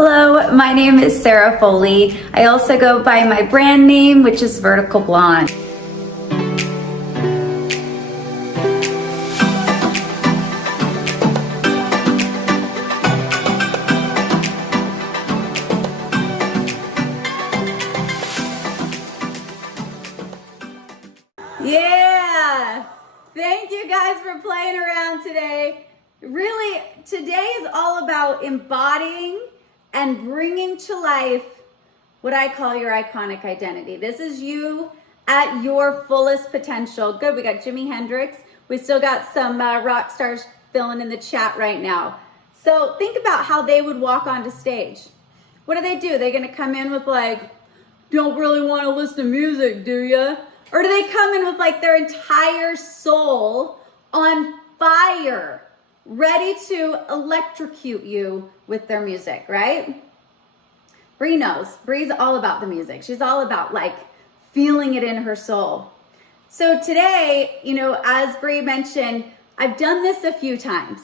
Hello, my name is Sarah Foley. I also go by my brand name, which is Vertical Blonde. Yeah! Thank you guys for playing around today. Really, today is all about embodying and bringing to life what I call your iconic identity. This is you at your fullest potential. Good, we got Jimi Hendrix. We still got some rock stars filling in the chat right now. So think about how they would walk onto stage. What do? They're gonna come in with like, don't really wanna listen to music, do ya? Or do they come in with like their entire soul on fire, ready to electrocute you with their music, right? Bree knows. Bree's all about the music. She's all about like feeling it in her soul. So today, as Bree mentioned, I've done this a few times.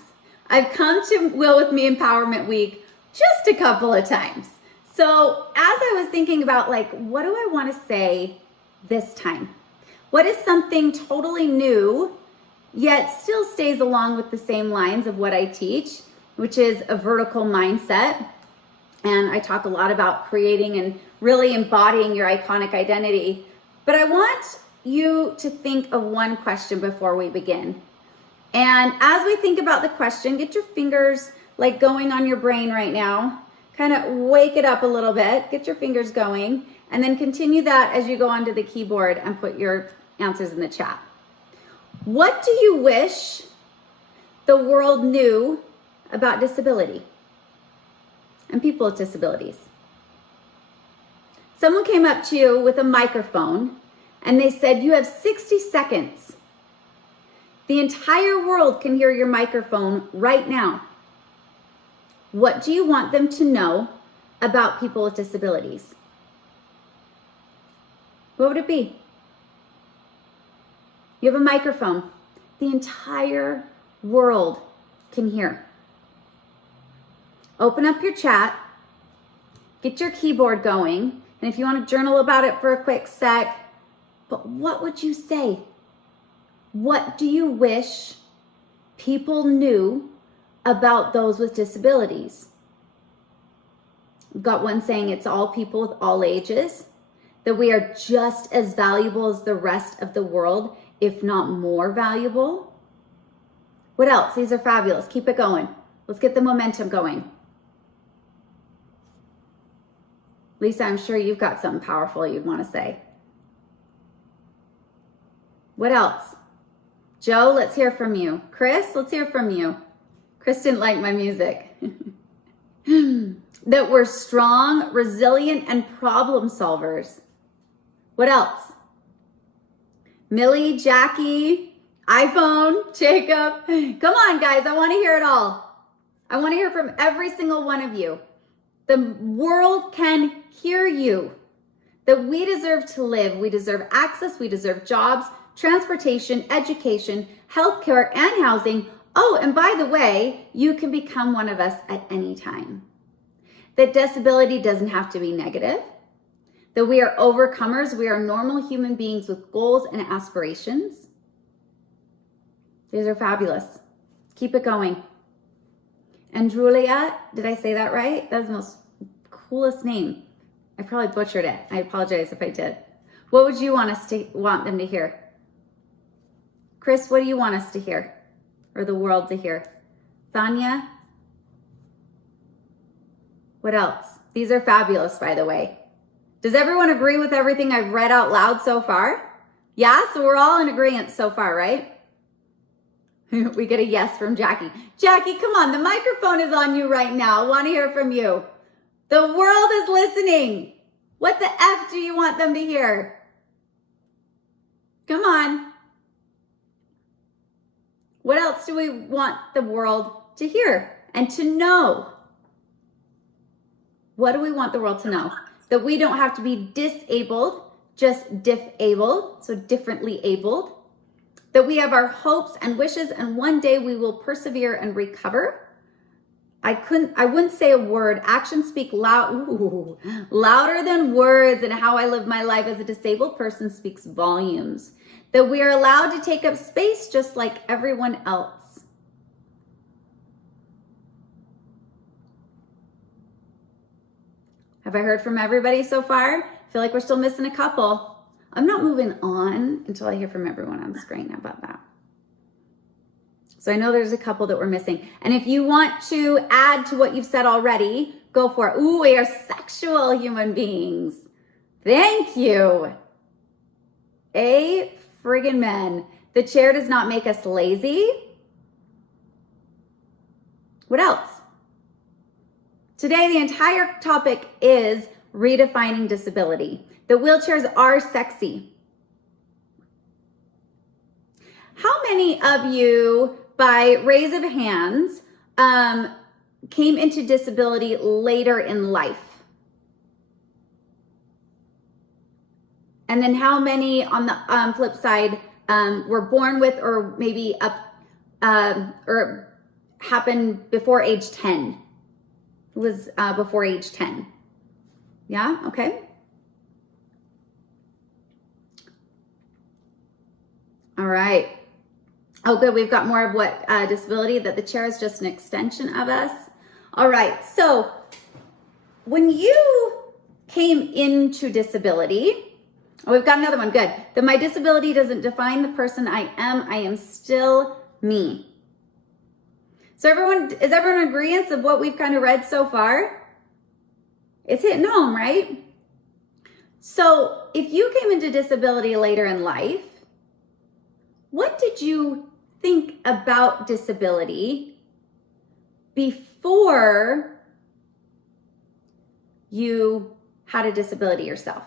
I've come to Will With Me Empowerment Week just a couple of times. So as I was thinking about like, what do I want to say this time? What is something totally new, yet still stays along with the same lines of what I teach, which is a vertical mindset. And I talk a lot about creating and really embodying your iconic identity. But I want you to think of one question before we begin. And as we think about the question, get your fingers like going on your brain right now. Kind of wake it up a little bit, get your fingers going, and then continue that as you go onto the keyboard and put your answers in the chat. What do you wish the world knew about disability and people with disabilities? Someone came up to you with a microphone and they said, you have 60 seconds. The entire world can hear your microphone right now. What do you want them to know about people with disabilities? What would it be? You have a microphone. The entire world can hear. Open up your chat, get your keyboard going, and if you want to journal about it for a quick sec, but what would you say? What do you wish people knew about those with disabilities? We've got one saying it's all people with all ages, that we are just as valuable as the rest of the world, if not more valuable. What else? These are fabulous. Keep it going. Let's get the momentum going. Lisa, I'm sure you've got something powerful you'd want to say. What else? Joe, let's hear from you. Chris, let's hear from you. Chris didn't like my music. That we're strong, resilient, and problem solvers. What else? Millie, Jackie, iPhone, Jacob. Come on, guys. I want to hear it all. I want to hear from every single one of you. The world can hear you. That we deserve to live. We deserve access. We deserve jobs, transportation, education, healthcare, and housing. Oh, and by the way, you can become one of us at any time. That disability doesn't have to be negative. That we are overcomers. We are normal human beings with goals and aspirations. These are fabulous. Keep it going. And Julia, did I say that right? That's the most coolest name. I probably butchered it. I apologize if I did. What would you want them to hear? Chris, what do you want us to hear? Or the world to hear? Thanya? What else? These are fabulous, by the way. Does everyone agree with everything I've read out loud so far? Yeah, so we're all in agreement so far, right? We get a yes from Jackie. Jackie, come on, the microphone is on you right now. I want to hear from you. The world is listening. What the F do you want them to hear? Come on. What else do we want the world to hear and to know? What do we want the world to know? That we don't have to be disabled, just diff-abled, so differently abled. That we have our hopes and wishes and one day we will persevere and recover. I wouldn't say a word. Actions speak louder than words, and how I live my life as a disabled person speaks volumes. That we are allowed to take up space just like everyone else. Have I heard from everybody so far? I feel like we're still missing a couple. I'm not moving on until I hear from everyone on the screen. How about that? So I know there's a couple that we're missing. And if you want to add to what you've said already, go for it. Ooh, we are sexual human beings. Thank you. Friggin' men. The chair does not make us lazy. What else? Today, the entire topic is redefining disability. The wheelchairs are sexy. How many of you, by raise of hands, came into disability later in life? And then how many on the flip side were born with, or maybe or happened before age 10? It was before age 10. Yeah, okay. All right. Oh, good. We've got more of what disability, that the chair is just an extension of us. All right. So when you came into disability, oh, we've got another one. Good. That my disability doesn't define the person I am still me. So is everyone in agreement of what we've kind of read so far? It's hitting home, right? So if you came into disability later in life, what did you think about disability before you had a disability yourself?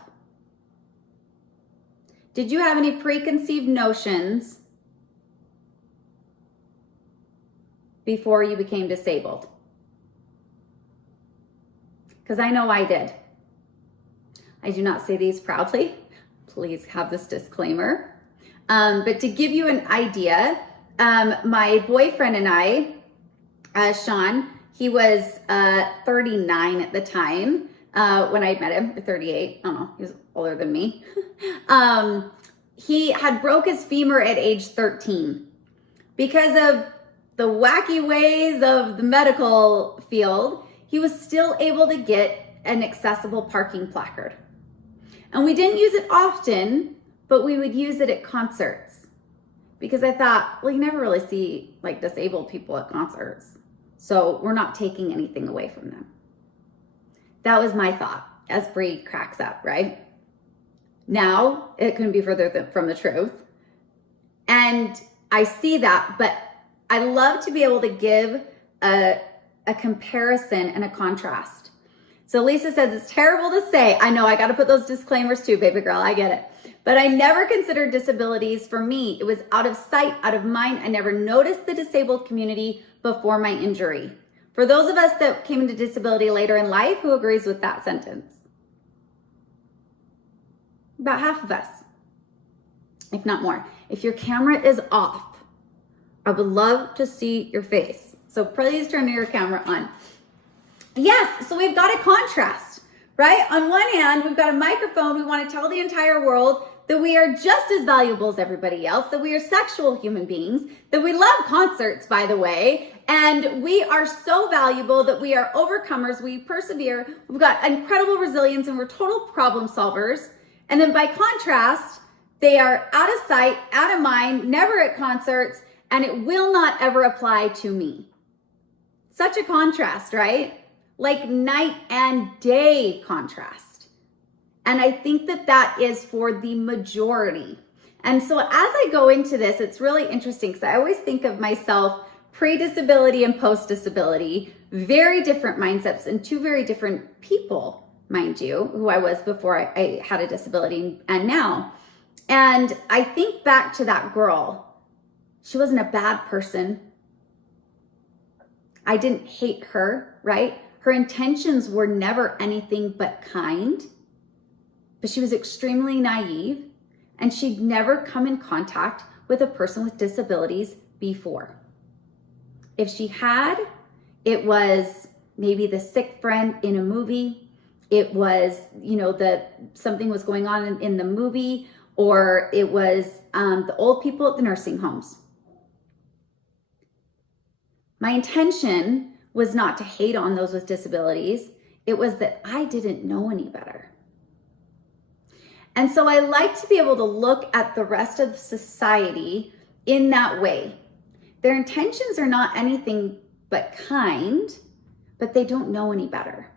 Did you have any preconceived notions before you became disabled? Because I know I did. I do not say these proudly. Please have this disclaimer. But to give you an idea, my boyfriend and I, Sean, he was 39 at the time when I met him, 38. I don't know, he was older than me. He had broke his femur at age 13. Because of the wacky ways of the medical field, he was still able to get an accessible parking placard. And we didn't use it often, but we would use it at concerts. Because I thought, well, you never really see like disabled people at concerts. So we're not taking anything away from them. That was my thought as Bree cracks up, right? Now, it couldn't be further from the truth. And I see that, but I love to be able to give a comparison and a contrast. So Lisa says, it's terrible to say. I know, I got to put those disclaimers too, baby girl. I get it. But I never considered disabilities for me. It was out of sight, out of mind. I never noticed the disabled community before my injury. For those of us that came into disability later in life, who agrees with that sentence? About half of us, if not more. If your camera is off, I would love to see your face. So please turn your camera on. Yes, so we've got a contrast, right? On one hand, we've got a microphone. We want to tell the entire world that we are just as valuable as everybody else, that we are sexual human beings, that we love concerts, by the way, and we are so valuable that we are overcomers, we persevere, we've got incredible resilience, and we're total problem solvers. And then by contrast, they are out of sight, out of mind, never at concerts, and it will not ever apply to me. Such a contrast, right? Like night and day contrast. And I think that that is for the majority. And so as I go into this, it's really interesting because I always think of myself pre-disability and post-disability, very different mindsets and two very different people, mind you, who I was before I had a disability and now. And I think back to that girl. She wasn't a bad person. I didn't hate her, right? Her intentions were never anything but kind, but she was extremely naive and she'd never come in contact with a person with disabilities before. If she had, It was maybe the sick friend in a movie. It was, something was going on in the movie, or it was the old people at the nursing homes. My intention was not to hate on those with disabilities. It was that I didn't know any better. And so I like to be able to look at the rest of society in that way. Their intentions are not anything but kind, but they don't know any better.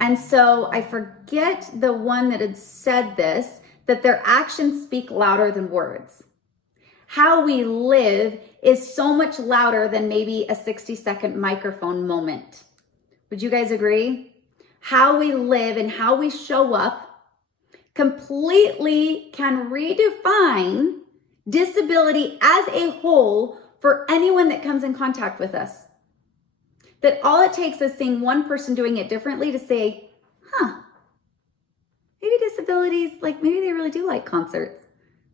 And so I forget the one that had said this, that their actions speak louder than words. How we live is so much louder than maybe a 60-second microphone moment. Would you guys agree? How we live and how we show up completely can redefine disability as a whole for anyone that comes in contact with us. That all it takes is seeing one person doing it differently to say, maybe disabilities, maybe they really do like concerts.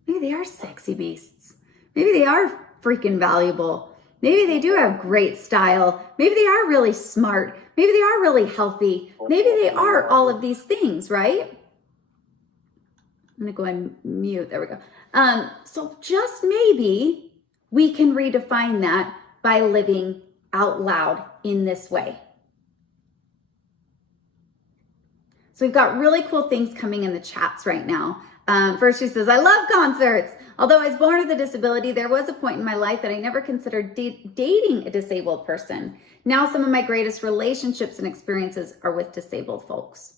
Maybe they are sexy beasts. Maybe they are freaking valuable. Maybe they do have great style. Maybe they are really smart. Maybe they are really healthy. Maybe they are all of these things, right? I'm gonna go and mute, there we go. So just maybe we can redefine that by living out loud in this way. So we've got really cool things coming in the chats right now. First, she says, I love concerts. Although I was born with a disability, there was a point in my life that I never considered dating a disabled person. Now some of my greatest relationships and experiences are with disabled folks.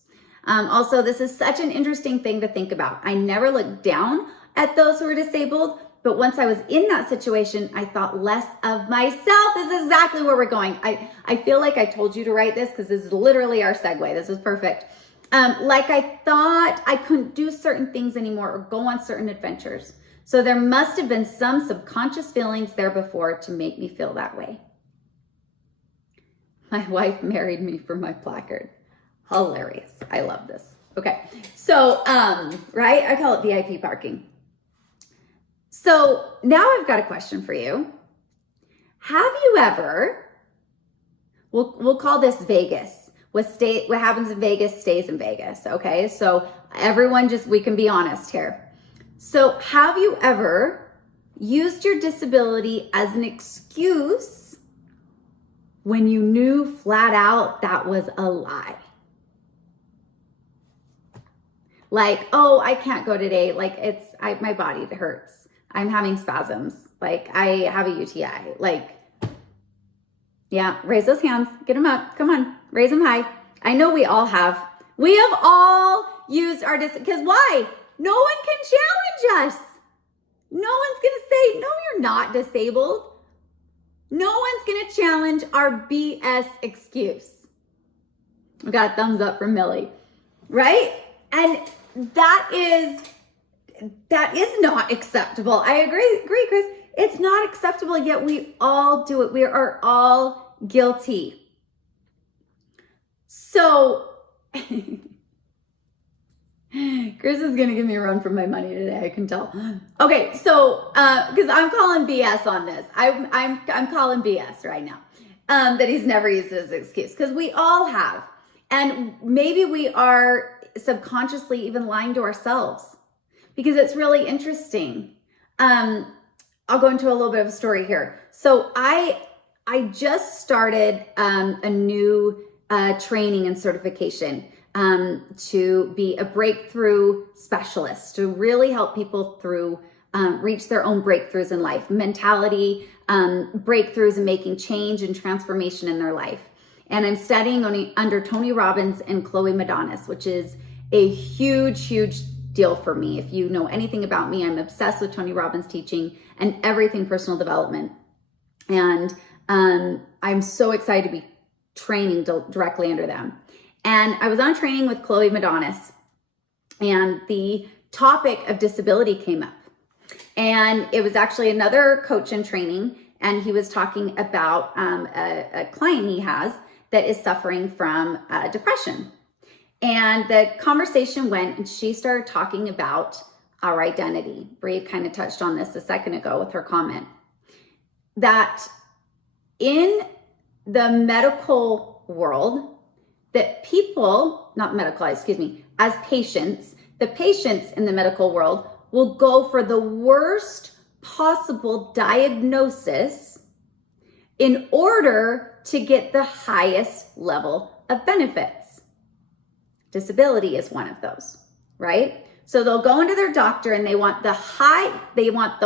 Also, this is such an interesting thing to think about. I never looked down at those who are disabled, but once I was in that situation, I thought less of myself. This is exactly where we're going. I feel like I told you to write this because this is literally our segue. This is perfect. I thought I couldn't do certain things anymore or go on certain adventures. So there must have been some subconscious feelings there before to make me feel that way. My wife married me for my placard. Hilarious. I love this. Okay. So, right? I call it VIP parking. So now I've got a question for you. Have you ever, we'll call this Vegas. What happens in Vegas stays in Vegas. Okay. So everyone we can be honest here. So have you ever used your disability as an excuse when you knew flat out that was a lie? I can't go today. My body hurts. I'm having spasms. I have a UTI. Yeah, raise those hands. Get them up. Come on, raise them high. I know we all have. We have all used our because why? No one can challenge us. No one's going to say, no, you're not disabled. No one's going to challenge our BS excuse. We got a thumbs up from Millie, right? And that is not acceptable. I agree, Chris. It's not acceptable, yet we all do it. We are all guilty. So, Chris is gonna give me a run for my money today, I can tell. Okay, so, because I'm calling BS on this. I'm calling BS right now. That he's never used it as an excuse, because we all have. And maybe we are subconsciously even lying to ourselves, because it's really interesting. I'll go into a little bit of a story here. So I just started a new training and certification to be a breakthrough specialist, to really help people through reach their own breakthroughs in life, mentality, breakthroughs and making change and transformation in their life. And I'm studying under Tony Robbins and Chloe Madonis, which is a huge, huge deal for me. If you know anything about me, I'm obsessed with Tony Robbins teaching and everything personal development. And I'm so excited to be training directly under them. And I was on training with Chloe Madonis, and the topic of disability came up. And it was actually another coach in training, and he was talking about a client he has that is suffering from depression. And the conversation went, and she started talking about our identity. Bree kind of touched on this a second ago with her comment, that in the medical world that people, not medical, excuse me, as patients, the patients in the medical world will go for the worst possible diagnosis in order to get the highest level of benefits. Disability is one of those, right? So they'll go into their doctor and they want the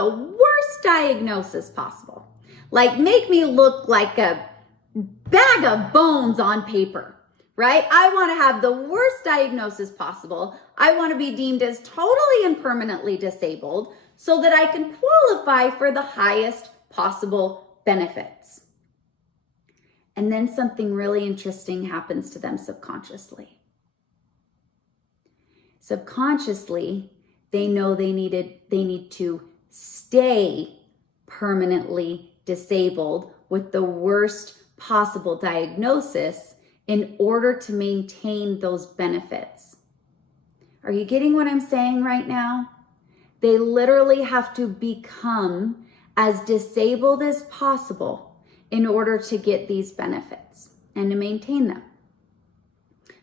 worst diagnosis possible. Like, make me look like a bag of bones on paper, right? I want to have the worst diagnosis possible. I want to be deemed as totally and permanently disabled so that I can qualify for the highest possible benefits. And then something really interesting happens to them subconsciously. Subconsciously, they know they need to stay permanently disabled with the worst possible diagnosis in order to maintain those benefits. Are you getting what I'm saying right now? They literally have to become as disabled as possible in order to get these benefits and to maintain them.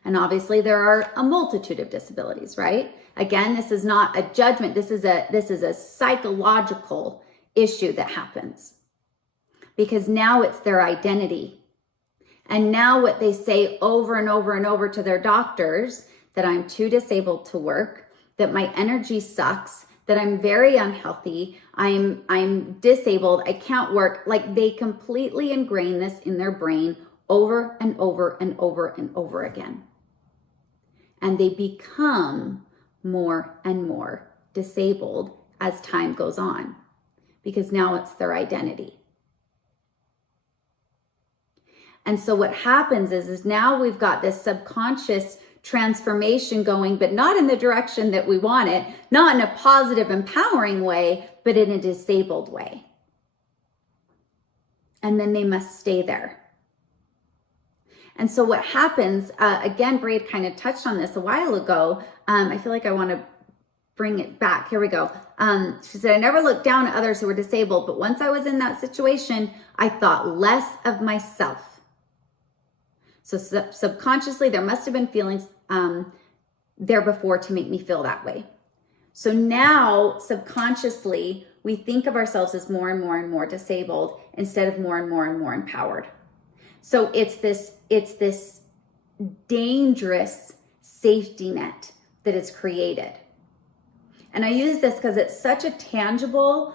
And obviously there are a multitude of disabilities, right? Again, this is not a judgment. This is a psychological issue that happens because now it's their identity. And now what they say over and over and over to their doctors, that I'm too disabled to work, that my energy sucks, that I'm very unhealthy, I'm disabled, I can't work. Like, they completely ingrain this in their brain over and over and over and over again. And they become more and more disabled as time goes on because now it's their identity. And so what happens is now we've got this subconscious transformation going, but not in the direction that we want it, not in a positive, empowering way, but in a disabled way. And then they must stay there. And so what happens, again, Brie had kind of touched on this a while ago. I feel like I want to bring it back. Here we go. She said, I never looked down at others who were disabled, but once I was in that situation, I thought less of myself. So subconsciously, there must have been feelings there before to make me feel that way. So now, subconsciously, we think of ourselves as more and more and more disabled instead of more and more and more empowered. So it's this dangerous safety net that is created. And I use this because it's such a tangible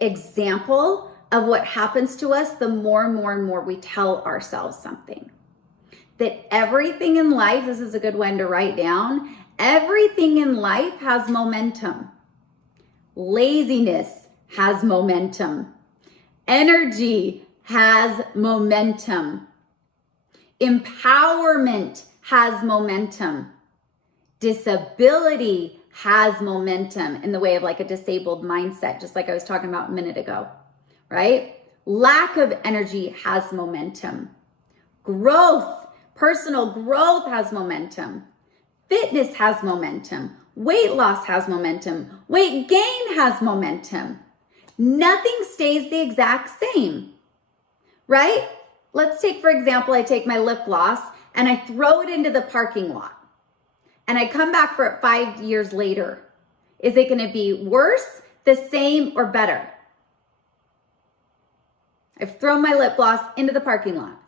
example of what happens to us the more and more and more we tell ourselves something. That everything in life, this is a good one to write down, everything in life has momentum. Laziness has momentum. Energy has momentum. Empowerment has momentum. Disability has momentum in the way of like a disabled mindset, just like I was talking about a minute ago, right? Lack of energy has momentum. Growth, personal growth has momentum. Fitness has momentum. Weight loss has momentum. Weight gain has momentum. Nothing stays the exact same, right? Let's take, for example, I take my lip gloss and I throw it into the parking lot and I come back for it 5 years later. Is it going to be worse, the same, or better? I've thrown my lip gloss into the parking lot.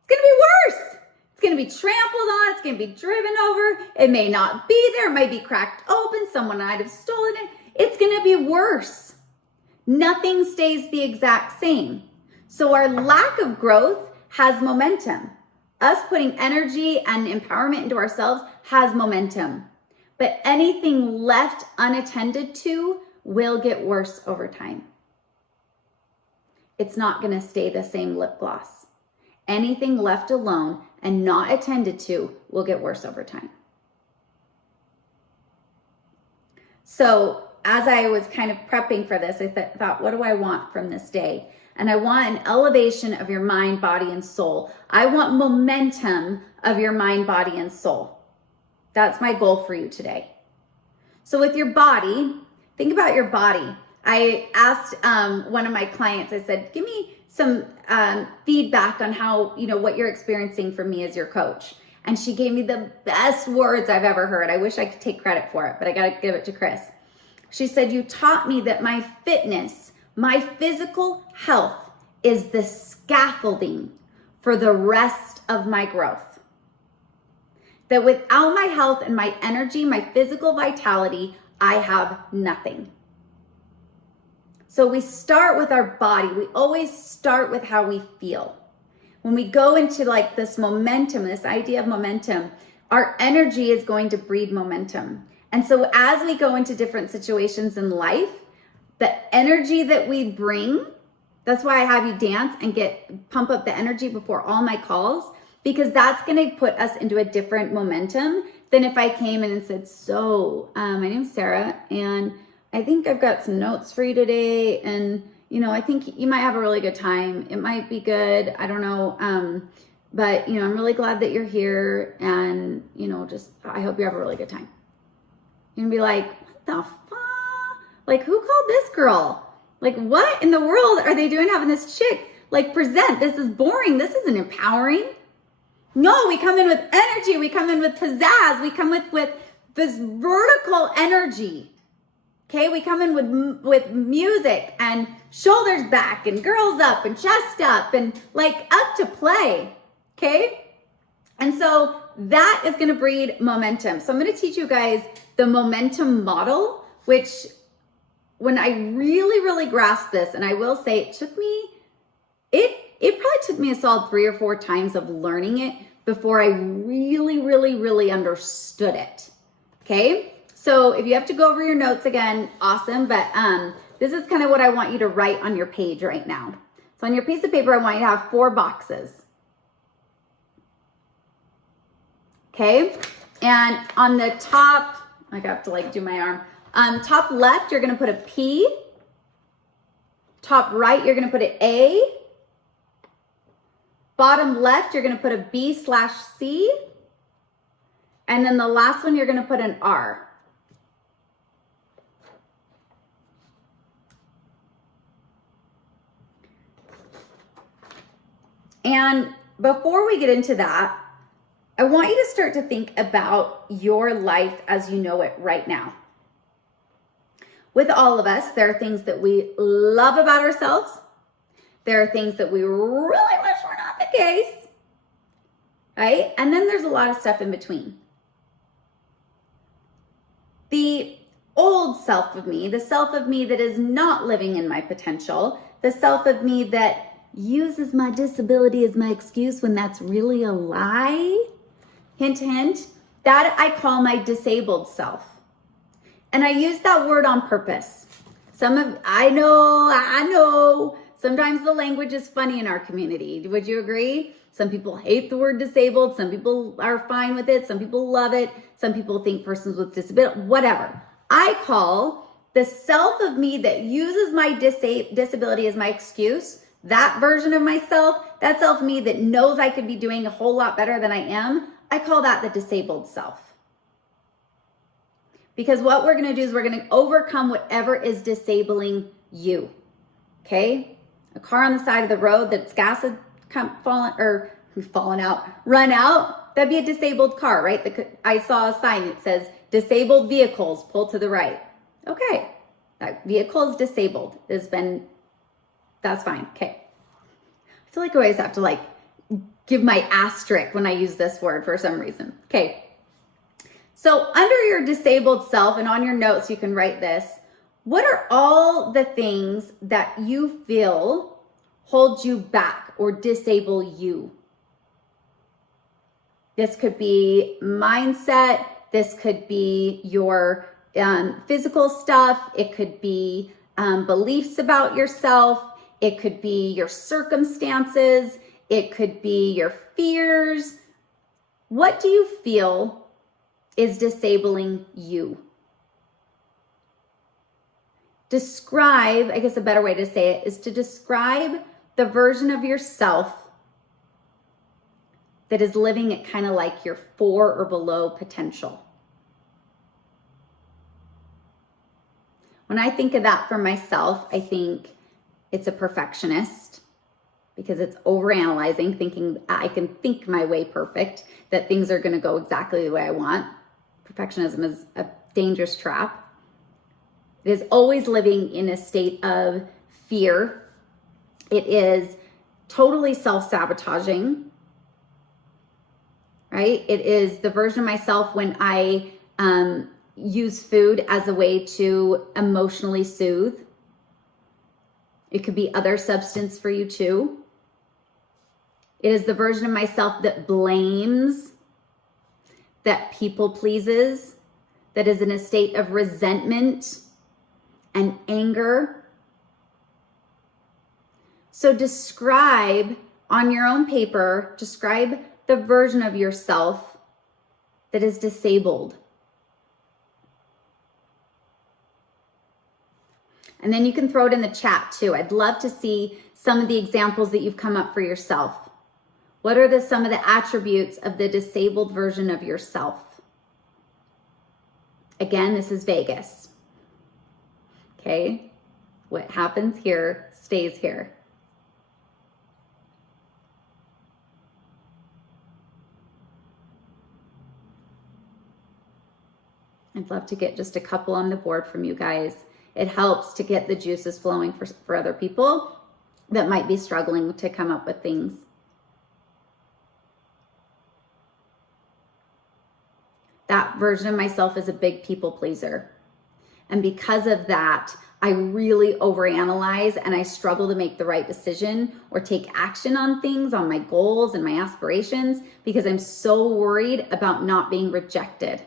It's going to be worse. It's going to be trampled on. It's going to be driven over. It may not be there. It might be cracked open. Someone might have stolen it. It's going to be worse. Nothing stays the exact same. So our lack of growth has momentum. Us putting energy and empowerment into ourselves has momentum. But anything left unattended to will get worse over time. It's not going to stay the same lip gloss. Anything left alone and not attended to will get worse over time. So as I was kind of prepping for this, I thought, what do I want from this day? And I want an elevation of your mind, body, and soul. I want momentum of your mind, body, and soul. That's my goal for you today. So with your body, think about your body. I asked one of my clients, I said, give me some feedback on how, what you're experiencing from me as your coach. And she gave me the best words I've ever heard. I wish I could take credit for it, but I got to give it to Chris. She said, you taught me that my fitness, my physical health is the scaffolding for the rest of my growth. That without my health and my energy, my physical vitality, I have nothing. So we start with our body. We always start with how we feel. When we go into like this momentum, this idea of momentum, our energy is going to breed momentum. And so as we go into different situations in life, the energy that we bring, that's why I have you dance and pump up the energy before all my calls, because that's going to put us into a different momentum than if I came in and said, so my name's Sarah, and I think I've got some notes for you today, and I think you might have a really good time. It might be good. I don't know. But I'm really glad that you're here, and I hope you have a really good time. You're gonna be like, what the fuck? Like, who called this girl? Like, what in the world are they doing having this chick present? This is boring. This isn't empowering. No, we come in with energy. We come in with pizzazz. We come with this vertical energy. Okay, we come in with music and shoulders back and girls up and chest up and up to play. Okay, and so that is going to breed momentum. So I'm going to teach you guys the momentum model, which when I really grasped this, and I will say it probably took me a solid 3 or 4 times of learning it before I really understood it. Okay. So if you have to go over your notes again, awesome. But this is kind of what I want you to write on your page right now. So on your piece of paper, I want you to have 4 boxes. Okay. And on the top, I have to do my arm. Top left, you're going to put a P. Top right, you're going to put an A. Bottom left, you're going to put a B/C. And then the last one, you're going to put an R. And before we get into that, I want you to start to think about your life as you know it right now. With all of us, there are things that we love about ourselves. There are things that we really wish were not the case, right? And then there's a lot of stuff in between. The old self of me, the self of me that is not living in my potential, the self of me that uses my disability as my excuse when that's really a lie, hint, hint, that I call my disabled self. And I use that word on purpose. I know, sometimes the language is funny in our community. Would you agree? Some people hate the word disabled. Some people are fine with it. Some people love it. Some people think persons with disability, whatever. I call the self of me that uses my disability as my excuse, that version of myself, that self of me that knows I could be doing a whole lot better than I am, I call that the disabled self. Because what we're going to do is we're going to overcome whatever is disabling you. Okay? A car on the side of the road that's gas had run out, that'd be a disabled car, right? I saw a sign that says disabled vehicles, pull to the right. Okay, that vehicle is disabled. That's fine. Okay. I feel like I always have to give my asterisk when I use this word for some reason. Okay. So under your disabled self, and on your notes, you can write this. What are all the things that you feel hold you back or disable you? This could be mindset. This could be your physical stuff. It could be beliefs about yourself. It could be your circumstances. It could be your fears. What do you feel is disabling you? Describe, I guess a better way to say it is to describe the version of yourself that is living at kind of like your 4 or below potential. When I think of that for myself, I think it's a perfectionist. because it's overanalyzing, thinking I can think my way perfect, that things are going to go exactly the way I want. Perfectionism is a dangerous trap. It is always living in a state of fear. It is totally self-sabotaging, right? It is the version of myself when I use food as a way to emotionally soothe. It could be other substance for you too. It is the version of myself that blames, that people pleases, that is in a state of resentment and anger. So describe on your own paper, describe the version of yourself that is disabled. And then you can throw it in the chat too. I'd love to see some of the examples that you've come up for yourself. What are some of the attributes of the disabled version of yourself? Again, this is Vegas. Okay? What happens here stays here. I'd love to get just a couple on the board from you guys. It helps to get the juices flowing for other people that might be struggling to come up with things. That version of myself is a big people pleaser. And because of that, I really overanalyze and I struggle to make the right decision or take action on things, on my goals and my aspirations, because I'm so worried about not being rejected.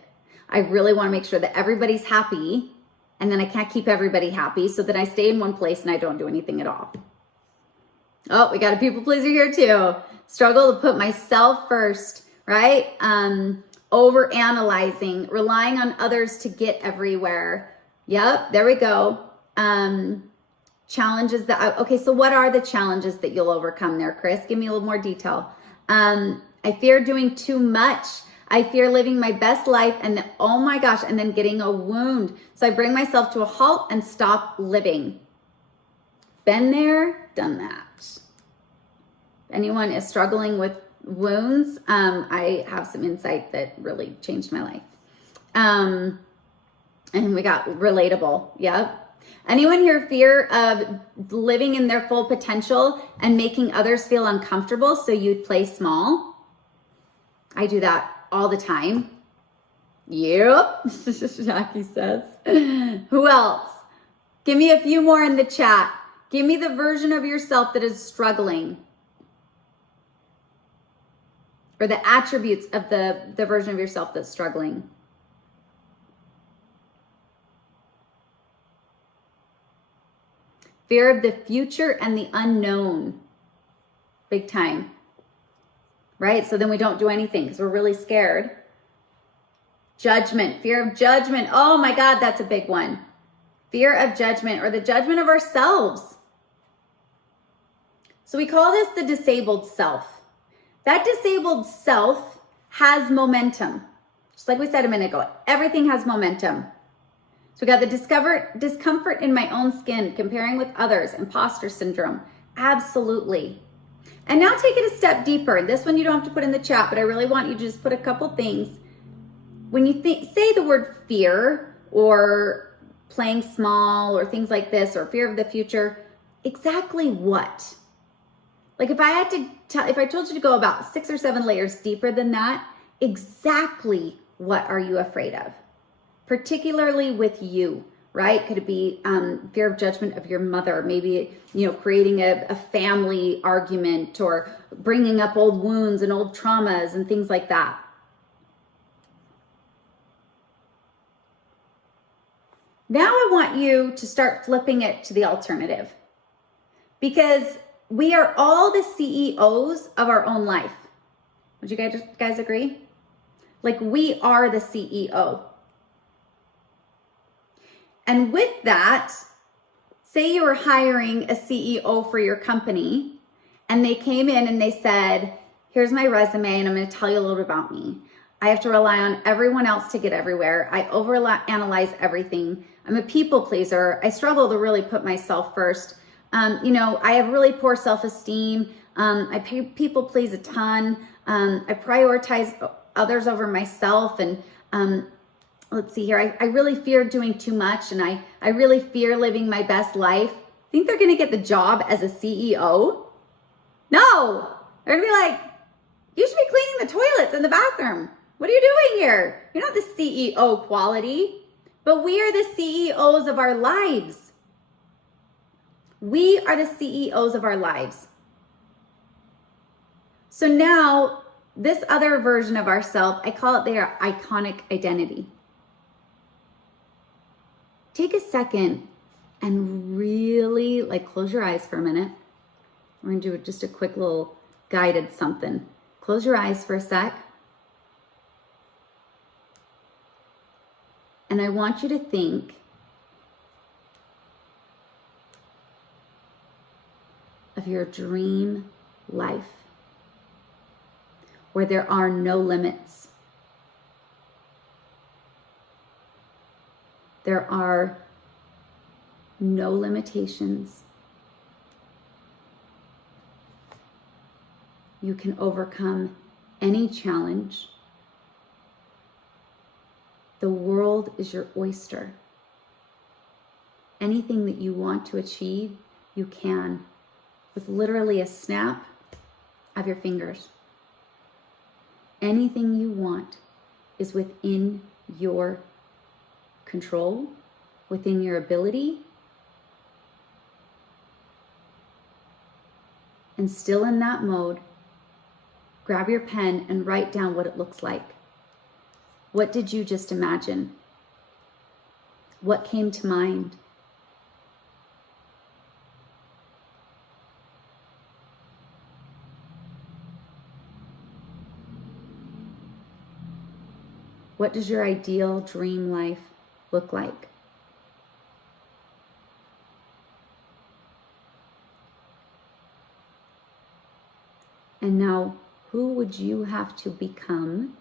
I really want to make sure that everybody's happy, and then I can't keep everybody happy, so that I stay in one place and I don't do anything at all. Oh, we got a people pleaser here too. Struggle to put myself first, right? Over analyzing, relying on others to get everywhere. Yep, there we go. Challenges that, okay, so what are the challenges that you'll overcome there, Chris? Give me a little more detail. I fear doing too much. I fear living my best life and oh my gosh, and then getting a wound. So I bring myself to a halt and stop living. Been there, done that. Anyone is struggling with wounds, I have some insight that really changed my life. And we got relatable. Yep. Anyone here fear of living in their full potential and making others feel uncomfortable, so you'd play small? I do that all the time. Yep. Jackie says. Who else? Give me a few more in the chat. Give me the version of yourself that is struggling. Or the attributes of the version of yourself that's struggling. Fear of the future and the unknown. Big time. Right? So then we don't do anything because we're really scared. Judgment. Fear of judgment. Oh my God, that's a big one. Fear of judgment, or the judgment of ourselves. So we call this the disabled self. That disabled self has momentum. Just like we said a minute ago, everything has momentum. So we got the discomfort in my own skin, comparing with others, imposter syndrome. Absolutely. And now take it a step deeper. This one you don't have to put in the chat, but I really want you to just put a couple things. When you say the word fear or playing small or things like this, or fear of the future, exactly what? Like if I told you to go about 6 or 7 layers deeper than that, exactly what are you afraid of? Particularly with you, right? Could it be fear of judgment of your mother? Maybe, creating a family argument, or bringing up old wounds and old traumas and things like that. Now I want you to start flipping it to the alternative, because we are all the CEOs of our own life. Would you guys agree? Like we are the CEO. And with that, say you were hiring a CEO for your company and they came in and they said, here's my resume and I'm going to tell you a little bit about me. I have to rely on everyone else to get everywhere. I overanalyze everything. I'm a people pleaser. I struggle to really put myself first. I have really poor self-esteem. I people please a ton. I prioritize others over myself. And let's see here. I really fear doing too much, and I really fear living my best life. Think they're going to get the job as a CEO? No, they're going to be like, you should be cleaning the toilets in the bathroom. What are you doing here? You're not the CEO quality, but we are the CEOs of our lives. We are the CEOs of our lives. So now this other version of ourselves, I call it their iconic identity. Take a second and really close your eyes for a minute. We're gonna do just a quick little guided something. Close your eyes for a sec. And I want you to think of your dream life where there are no limits. There are no limitations. You can overcome any challenge. The world is your oyster. Anything that you want to achieve, you can, with literally a snap of your fingers. Anything you want is within your control, within your ability. And still in that mode, grab your pen and write down what it looks like. What did you just imagine? What came to mind? What does your ideal dream life look like? And now, who would you have to become?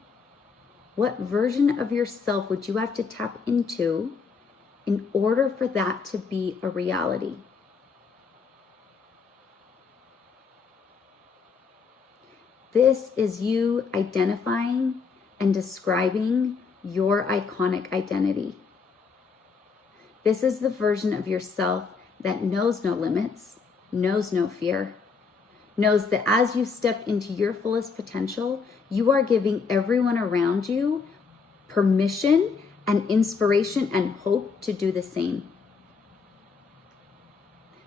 What version of yourself would you have to tap into in order for that to be a reality? This is you identifying and describing your iconic identity. This is the version of yourself that knows no limits, knows no fear, knows that as you step into your fullest potential, you are giving everyone around you permission and inspiration and hope to do the same.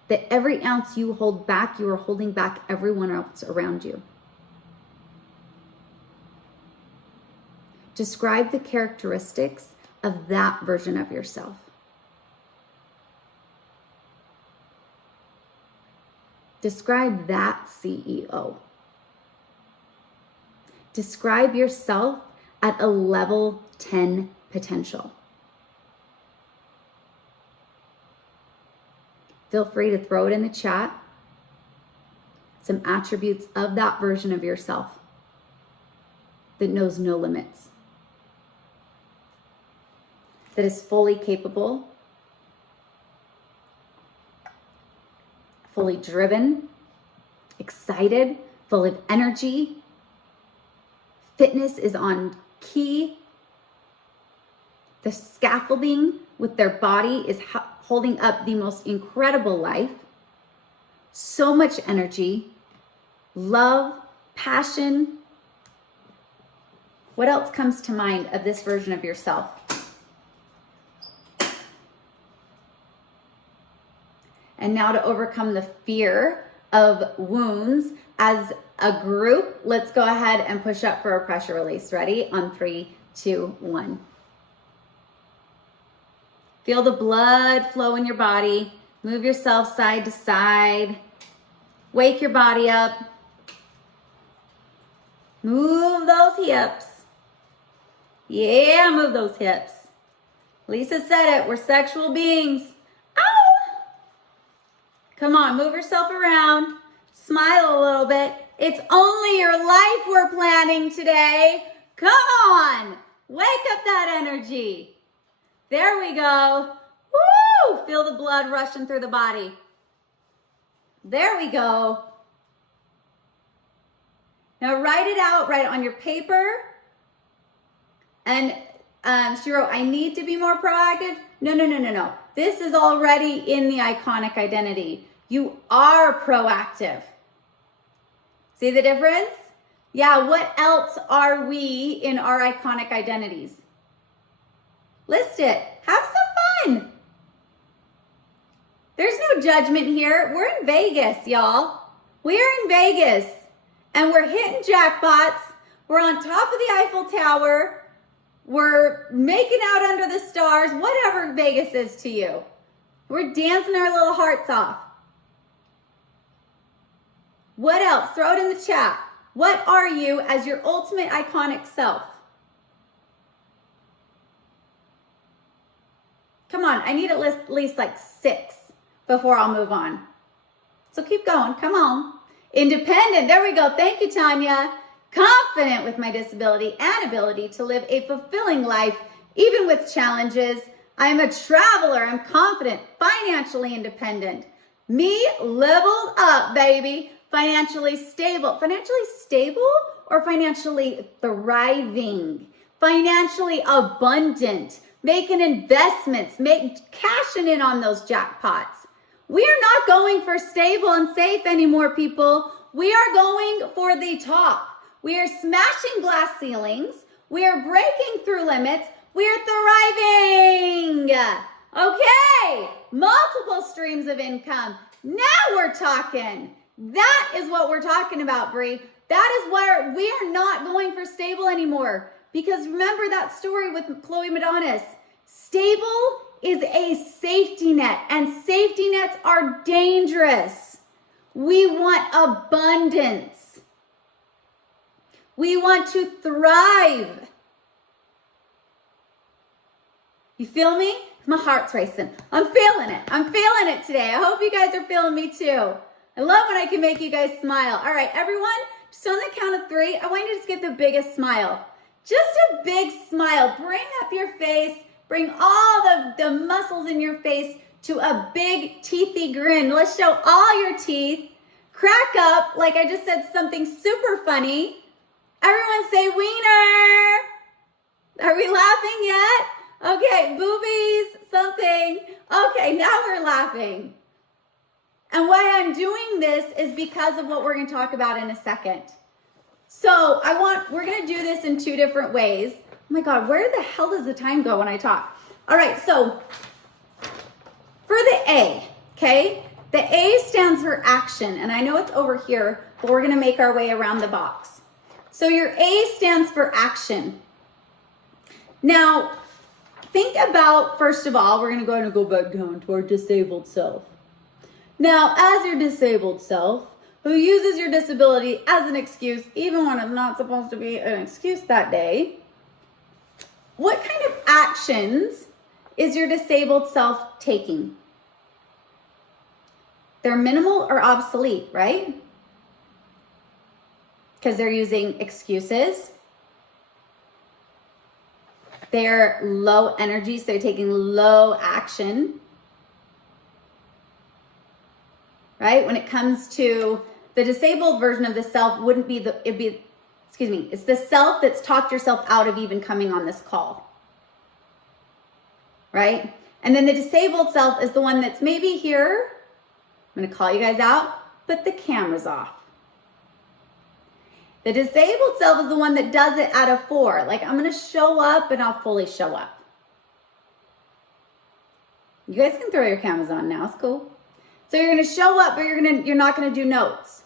That every ounce you hold back, you are holding back everyone else around you. Describe the characteristics of that version of yourself. Describe that CEO. Describe yourself at a level 10 potential. Feel free to throw it in the chat. Some attributes of that version of yourself that knows no limits, that is fully capable, fully driven, excited, full of energy. Fitness is on key. The scaffolding with their body is holding up the most incredible life. So much energy, love, passion. What else comes to mind of this version of yourself? And now to overcome the fear of wounds as a group, let's go ahead and push up for a pressure release. Ready? On 3, 2, 1. Feel the blood flow in your body. Move yourself side to side. Wake your body up. Move those hips. Yeah, move those hips. Lisa said it, we're sexual beings. Ow! Come on, move yourself around. Smile a little bit. It's only your life we're planning today. Come on, wake up that energy. There we go. Woo! Feel the blood rushing through the body. There we go. Now write it out, write it on your paper. And she wrote, I need to be more proactive. No. This is already in the iconic identity. You are proactive. See the difference? Yeah, what else are we in our iconic identities? List it. Have some fun. There's no judgment here. We're in Vegas, y'all. We're in Vegas. And we're hitting jackpots. We're on top of the Eiffel Tower. We're making out under the stars, whatever Vegas is to you. We're dancing our little hearts off. What else? Throw it in the chat. What are you as your ultimate iconic self? Come on, I need at least like 6 before I'll move on. So keep going, come on. Independent, there we go. Thank you, Tanya. Confident with my disability and ability to live a fulfilling life, even with challenges. I'm a traveler, I'm confident, financially independent. Me leveled up, baby. Financially stable. Financially stable or financially thriving? Financially abundant. Making investments, cashing in on those jackpots. We are not going for stable and safe anymore, people. We are going for the top. We are smashing glass ceilings. We are breaking through limits. We are thriving. Okay, multiple streams of income. Now we're talking. That is what we're talking about, Bree. That is where we are not going for stable anymore. Because remember that story with Chloe Madonis. Stable is a safety net, and safety nets are dangerous. We want abundance. We want to thrive. You feel me? My heart's racing. I'm feeling it. I'm feeling it today. I hope you guys are feeling me too. I love when I can make you guys smile. All right, everyone, just on the count of 3, I want you to just get the biggest smile. Just a big smile. Bring up your face. Bring all the muscles in your face to a big teethy grin. Let's show all your teeth. Crack up like I just said something super funny. Everyone say wiener. Are we laughing yet? Okay, boobies, something. Okay, now we're laughing. And why I'm doing this is because of what we're going to talk about in a second. So we're going to do this in 2 different ways. Oh my God, where the hell does the time go when I talk? All right, so for the A, okay? The A stands for action, and I know it's over here, but we're going to make our way around the box. So your A stands for action. Now, think about, first of all, we're going to go back down to our disabled self. Now, as your disabled self, who uses your disability as an excuse, even when it's not supposed to be an excuse that day, what kind of actions is your disabled self taking? They're minimal or obsolete, right? Because they're using excuses. They're low energy, so they're taking low action. Right? When it comes to the disabled version of the self, it's the self that's talked yourself out of even coming on this call. Right? And then the disabled self is the one that's maybe here. I'm going to call you guys out, but the camera's off. The disabled self is the one that does it out of 4. Like, I'm going to show up and I'll fully show up. You guys can throw your cameras on now. It's cool. So you're going to show up, but you're not going to do notes.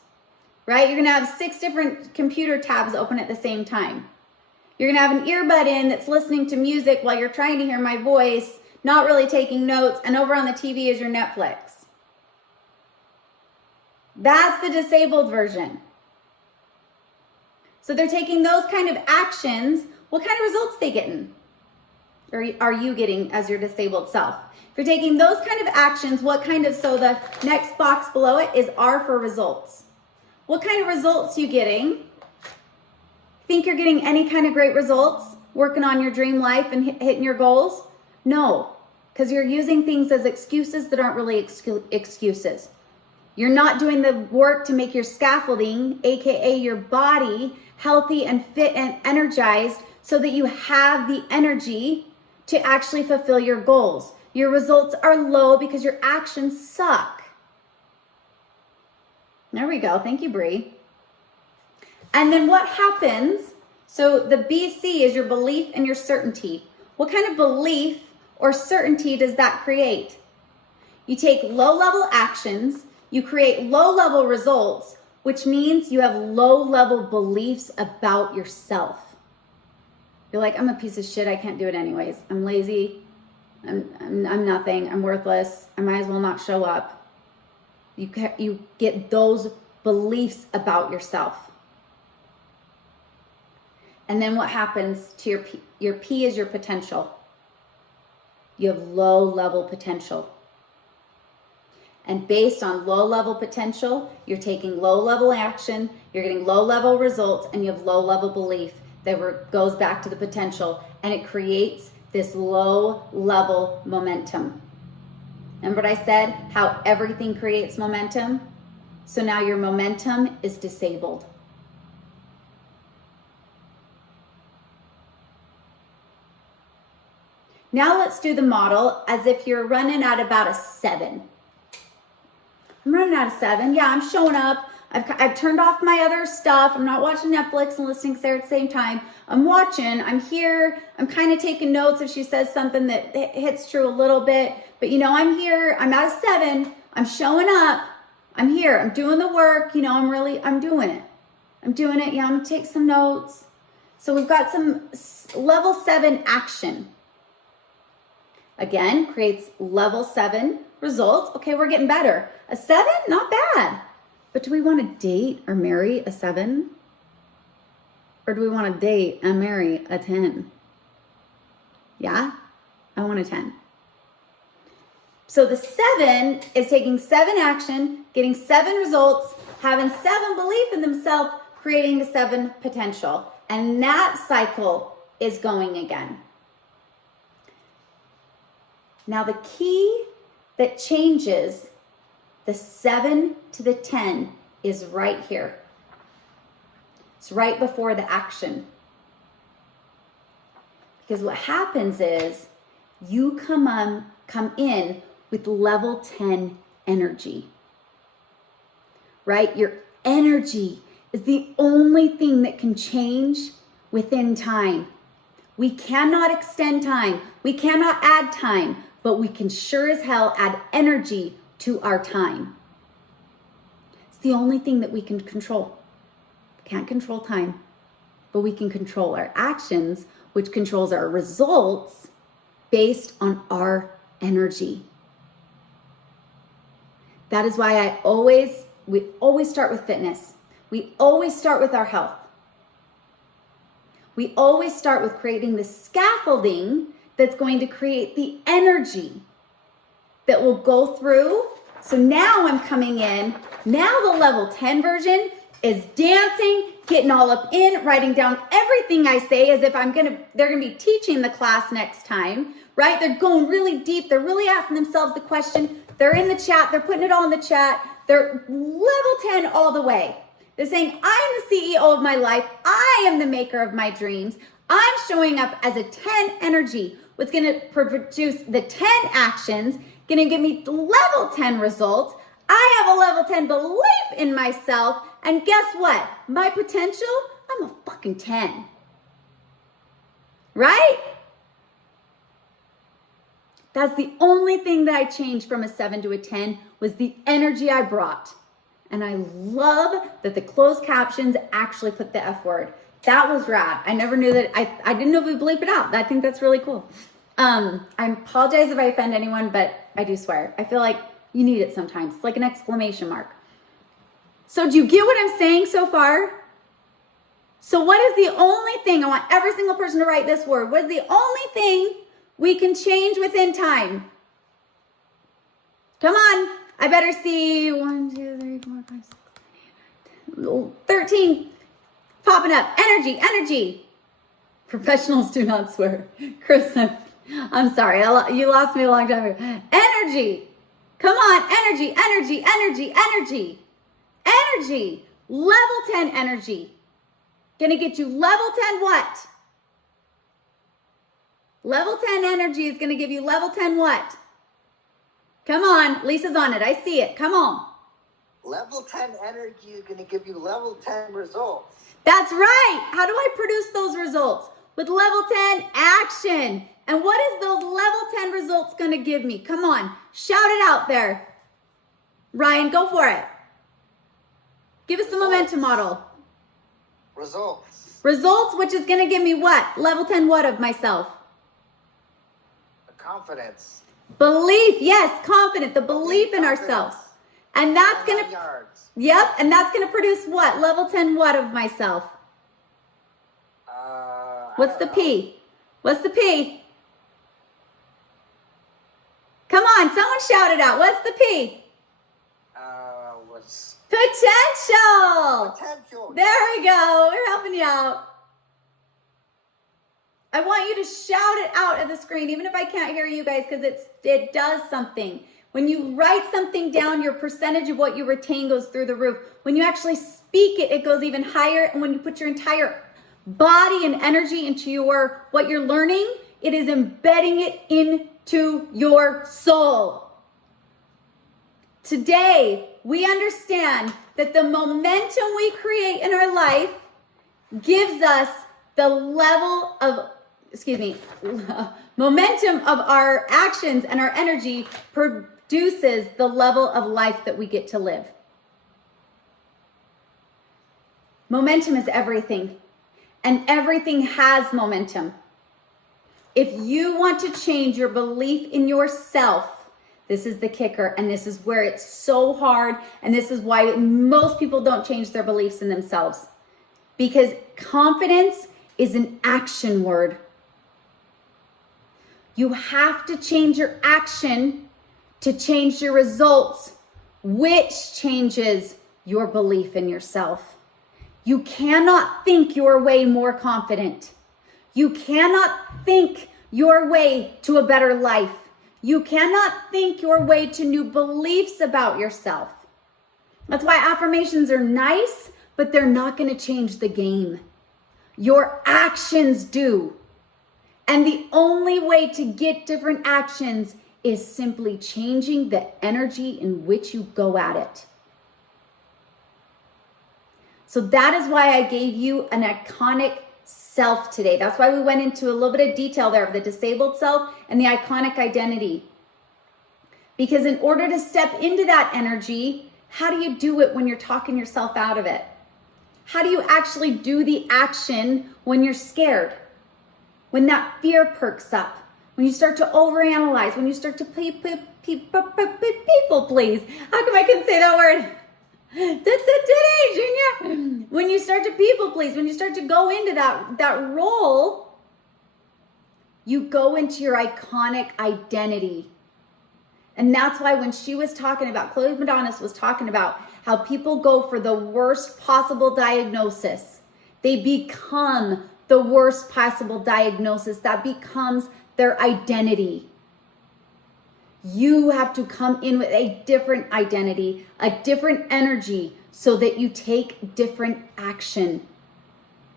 Right? You're going to have 6 different computer tabs open at the same time. You're going to have an earbud in that's listening to music while you're trying to hear my voice, not really taking notes, and over on the TV is your Netflix. That's the disabled version. So they're taking those kind of actions. What kind of results they getting? Or are you getting as your disabled self? If you're taking those kind of actions, so the next box below it is R for results. What kind of results you getting? Think you're getting any kind of great results working on your dream life and hitting your goals? No, because you're using things as excuses that aren't really excuses. You're not doing the work to make your scaffolding, AKA your body, healthy and fit and energized so that you have the energy to actually fulfill your goals. Your results are low because your actions suck. There we go. Thank you, Bree. And then what happens? So the BC is your belief and your certainty. What kind of belief or certainty does that create? You take low-level actions, you create low-level results, which means you have low-level beliefs about yourself. You're like, I'm a piece of shit. I can't do it anyways. I'm lazy. I'm nothing. I'm worthless. I might as well not show up. You get those beliefs about yourself. And then what happens to your P? Your P is your potential. You have low-level potential. And based on low-level potential, you're taking low-level action, you're getting low-level results, and you have low-level belief that goes back to the potential, and it creates this low-level momentum. Remember what I said? How everything creates momentum? So now your momentum is disabled. Now let's do the model as if you're running at about a 7. I'm running out of 7. Yeah, I'm showing up. I've turned off my other stuff. I'm not watching Netflix and listening to Sarah at the same time. I'm watching. I'm here. I'm kind of taking notes if she says something that hits true a little bit. But, you know, I'm here. I'm out of 7. I'm showing up. I'm here. I'm doing the work. You know, I'm doing it. I'm doing it. Yeah, I'm going to take some notes. So we've got some level 7 action. Again, creates level 7 results. Okay, we're getting better. A 7, not bad. But do we want to date or marry a 7? Or do we want to date and marry a 10? Yeah, I want a 10. So the 7 is taking 7 action, getting 7 results, having 7 belief in themselves, creating the 7 potential. And that cycle is going again. Now the key that changes the 7 to the 10 is right here. It's right before the action. Because what happens is you come in with level 10 energy. Right? Your energy is the only thing that can change within time. We cannot extend time. We cannot add time, but we can sure as hell add energy to our time. It's the only thing that we can control. Can't control time, but we can control our actions, which controls our results based on our energy. That is why we always start with fitness. We always start with our health. We always start with creating the scaffolding that's going to create the energy that will go through. So now I'm coming in. Now the level 10 version is dancing, getting all up in, writing down everything I say as if they're gonna be teaching the class next time, right? They're going really deep. They're really asking themselves the question. They're in the chat. They're putting it all in the chat. They're level 10 all the way. They're saying, I'm the CEO of my life. I am the maker of my dreams. I'm showing up as a 10 energy. What's going to produce the 10 actions, going to give me level 10 results. I have a level 10 belief in myself. And guess what? My potential, I'm a fucking 10. Right? That's the only thing that I changed from a 7 to a 10 was the energy I brought. And I love that the closed captions actually put the F word. That was rad. I never knew that. I didn't know if we bleep it out. I think that's really cool. I apologize if I offend anyone, but I do swear. I feel like you need it sometimes. It's like an exclamation mark. So do you get what I'm saying so far? So what is the only thing, I want every single person to write this word. What is the only thing we can change within time? Come on. I better see 1, 2, 3, 4, 5, 6, 7, 8, 9, 10, 13 popping up. Energy, energy. Professionals do not swear. Chris, I'm sorry. You lost me a long time ago. Energy. Come on, energy, energy, energy, energy. Energy, level 10 energy. Gonna get you level 10 what? Level 10 energy is gonna give you level 10 what? Come on, Lisa's on it, I see it, come on. Level 10 energy is gonna give you level 10 results. That's right, how do I produce those results? With level 10 action. And what is those level 10 results gonna give me? Come on, shout it out there. Ryan, go for it. Give us the momentum model. Results. Results, which is gonna give me what? Level 10 what of myself? Confidence. Belief, yes, confident, the belief in ourselves. And that's gonna, yep, and that's gonna produce what? Level 10 what of myself? What's the P? What's the P? Come on, someone shout it out. What's the P? What's potential. Potential. There we go. We're helping you out. I want you to shout it out at the screen, even if I can't hear you guys, because it does something. When you write something down, your percentage of what you retain goes through the roof. When you actually speak it, it goes even higher. And when you put your entire body and energy into what you're learning, it is embedding it into your soul. Today, we understand that the momentum we create in our life gives us the level of, momentum of our actions and our energy produces the level of life that we get to live. Momentum is everything, and everything has momentum. If you want to change your belief in yourself, this is the kicker, and this is where it's so hard, and this is why most people don't change their beliefs in themselves. Because confidence is an action word. You have to change your action to change your results, which changes your belief in yourself. You cannot think your way more confident. You cannot think your way to a better life. You cannot think your way to new beliefs about yourself. That's why affirmations are nice, but they're not going to change the game. Your actions do. And the only way to get different actions is simply changing the energy in which you go at it. So that is why I gave you an iconic self today. That's why we went into a little bit of detail there of the disabled self and the iconic identity. Because in order to step into that energy, how do you do it when you're talking yourself out of it? How do you actually do the action when you're scared? When that fear perks up? When you start to overanalyze? When you start to people please? How come I couldn't say that word? Today, Junior. When you start to people please, when you start to go into that role, you go into your iconic identity. And that's why when she was talking about, Chloe Madonis was talking about how people go for the worst possible diagnosis. They become the worst possible diagnosis. That becomes their identity. You have to come in with a different identity, a different energy, so that you take different action.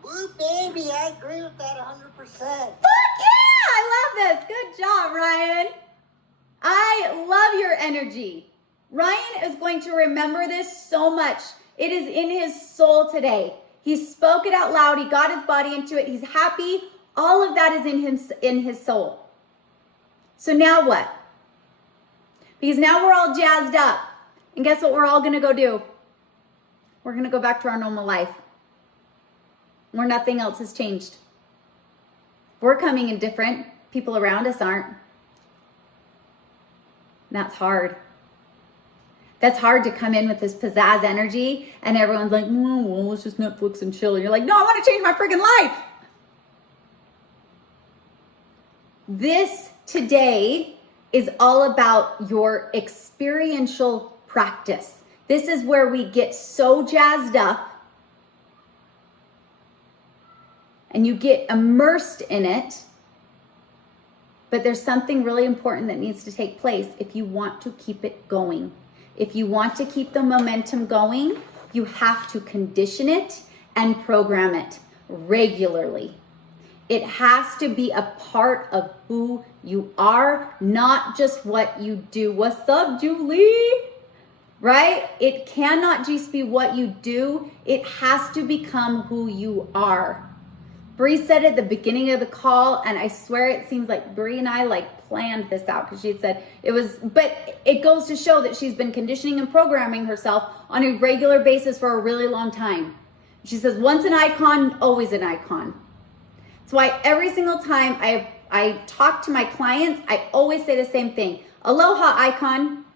Woo, baby, I agree with that 100%. Fuck yeah! I love this. Good job, Ryan. I love your energy. Ryan is going to remember this so much. It is in his soul today. He spoke it out loud. He got his body into it. He's happy. All of that is in his soul. So now what? Because now we're all jazzed up. And guess what we're all going to go do? We're going to go back to our normal life where nothing else has changed. We're coming in different. People around us aren't. And that's hard. That's hard to come in with this pizzazz energy and everyone's like, well, let's just Netflix and chill. And you're like, no, I want to change my freaking life. This today is all about your experiential practice. This is where we get so jazzed up and you get immersed in it But there's something really important that needs to take place if you want to keep it going. If you want to keep the momentum going, you have to condition it and program it regularly. It has to be a part of who you are, not just what you do. What's up, Julie? Right? It cannot just be what you do. It has to become who you are. Bree said at the beginning of the call, and I swear it seems like Bree and I planned this out, because she had said it was, but it goes to show that she's been conditioning and programming herself on a regular basis for a really long time. She says, once an icon, always an icon. That's why every single time I talk to my clients, I always say the same thing. Aloha, icon.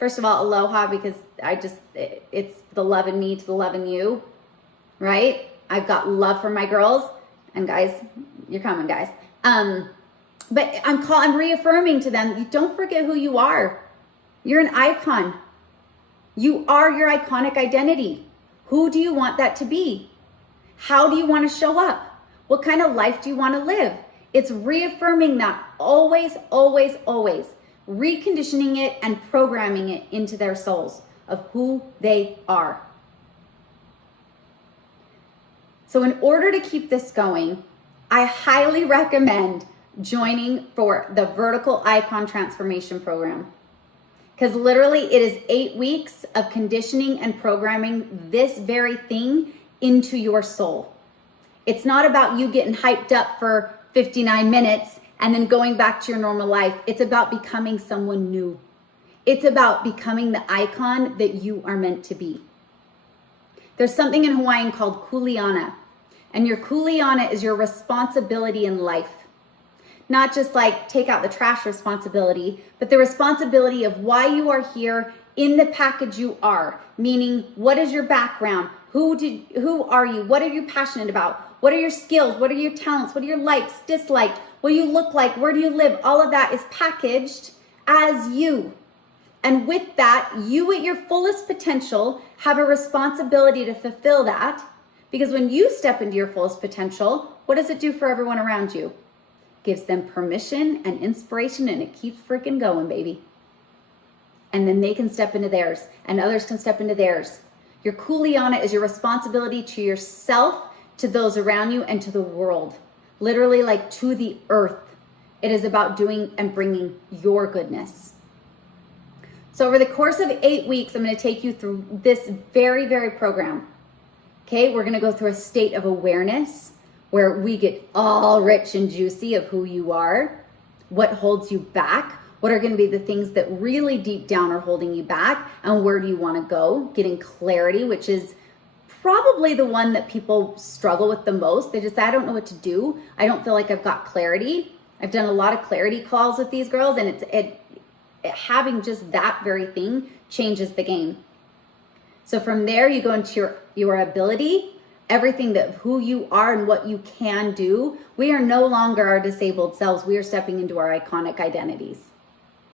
First of all, aloha, because it's the love in me to the love in you, right? I've got love for my girls. And guys, you're coming, guys. But I'm reaffirming to them, don't forget who you are. You're an icon. You are your iconic identity. Who do you want that to be? How do you want to show up? What kind of life do you want to live? It's reaffirming that always, always, always. Reconditioning it and programming it into their souls of who they are. So in order to keep this going, I highly recommend joining for the Vertical Icon Transformation Program. Because literally it is 8 weeks of conditioning and programming this very thing into your soul. It's not about you getting hyped up for 59 minutes and then going back to your normal life. It's about becoming someone new. It's about becoming the icon that you are meant to be. There's something in Hawaiian called kuleana. And your kuleana is your responsibility in life. Not just take out the trash responsibility, but the responsibility of why you are here in the package you are. Meaning, what is your background? Who are you? What are you passionate about? What are your skills? What are your talents? What are your likes, dislikes? What do you look like? Where do you live? All of that is packaged as you. And with that, you at your fullest potential have a responsibility to fulfill that. Because when you step into your fullest potential, what does it do for everyone around you? Gives them permission and inspiration, and it keeps freaking going, baby. And then they can step into theirs, and others can step into theirs. Your kuleana is your responsibility to yourself, to those around you, and to the world. Literally to the earth. It is about doing and bringing your goodness. So over the course of 8 weeks, I'm going to take you through this very, very program. Okay, we're going to go through a state of awareness where we get all rich and juicy of who you are, what holds you back, what are going to be the things that really deep down are holding you back, and where do you want to go, getting clarity, which is probably the one that people struggle with the most. They just say, I don't know what to do. I don't feel like I've got clarity. I've done a lot of clarity calls with these girls, and having just that very thing changes the game. So from there, you go into your ability, everything that who you are and what you can do. We are no longer our disabled selves. We are stepping into our iconic identities.